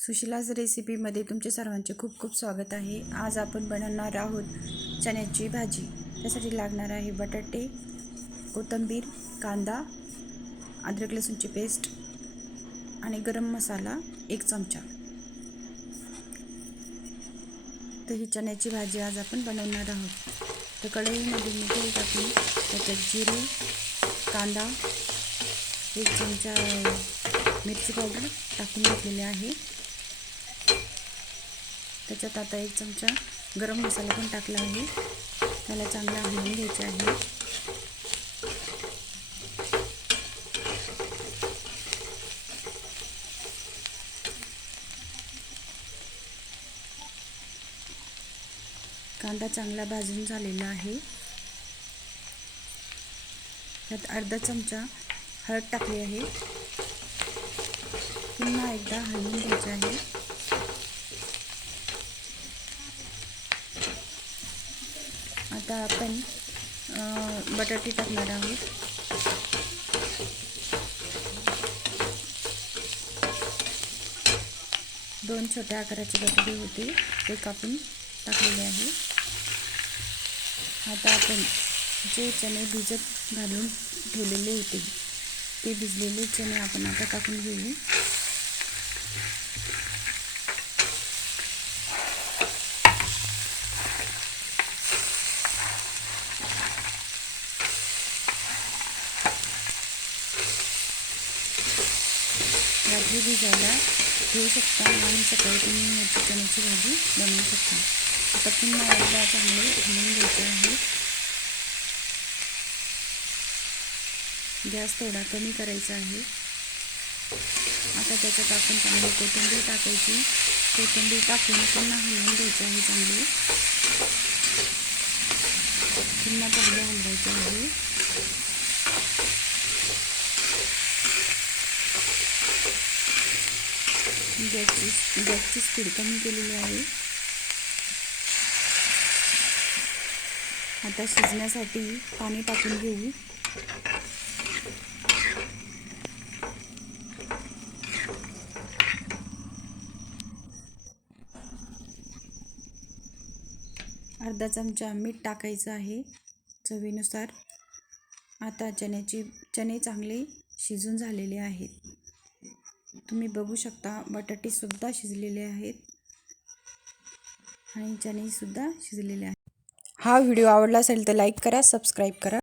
सुशिलाज रेसिपीमध्ये तुमचे सर्वांचे खूप खूप स्वागत आहे. आज आपण बनवणार आहोत चण्याची भाजी. त्यासाठी लागणार आहे बटाटे कोथिंबीर कांदा अद्रक लसूणची पेस्ट आणि गरम मसाला एक चमचा. तर ही चण्याची भाजी आज आपण बनवणार आहोत. तर कढईमध्ये मी तेल टाकून त्याच्यात जिरे कांदा एक चमचा मिरची पावडर टाकून घेतलेले आहे. त्याच्यात आता एक चमचा गरम मसाला पण टाकला आहे. त्याला चांगला हलवून घ्यायचे आहे. कांदा चांगला भाजून झालेला आहे. त्यात अर्धा चमचा हळद टाकली आहे. पुन्हा एकदा हलवून घ्यायचे आहे. आता आपण बटाटे टाकणार आहोत. दोन छोट्या आकाराचे बटाटे होते ते कापून टाकलेले आहे. आता आपण जे चणे भिजत घालून ठेवलेले होते ते भिजलेले चणे आपण आता टाकून घेऊ. रात्री भिजायला ठेवू शकता आणि सकाळी तुम्ही याची चण्याची भाजी बनवू शकता. आता पुन्हा एकदा चांगले घालून घ्यायचे आहे. गॅस थोडा कमी करायचा आहे. आता त्याच्यात आपण चांगली कोथिंबीर टाकायची. कोथिंबीर टाकून पुन्हा हलवून घ्यायचे आहे चांगले. पुन्हा चांगले हलवायचे आहे. गॅसची गॅसची स्पीड कमी केलेली आहे. आता शिजण्यासाठी पाणी टाकून घेऊ. अर्धा चमचा मीठ टाकायचं आहे चवीनुसार. आता चण्याची चणे चांगले शिजून झालेले आहेत. तुम्ही बघू शकता बटाटेसुद्धा शिजलेले आहेत. आणि चणेसुद्धा शिजलेले आहेत. हा व्हिडिओ आवडला असेल तर लाईक करा सबस्क्राईब करा.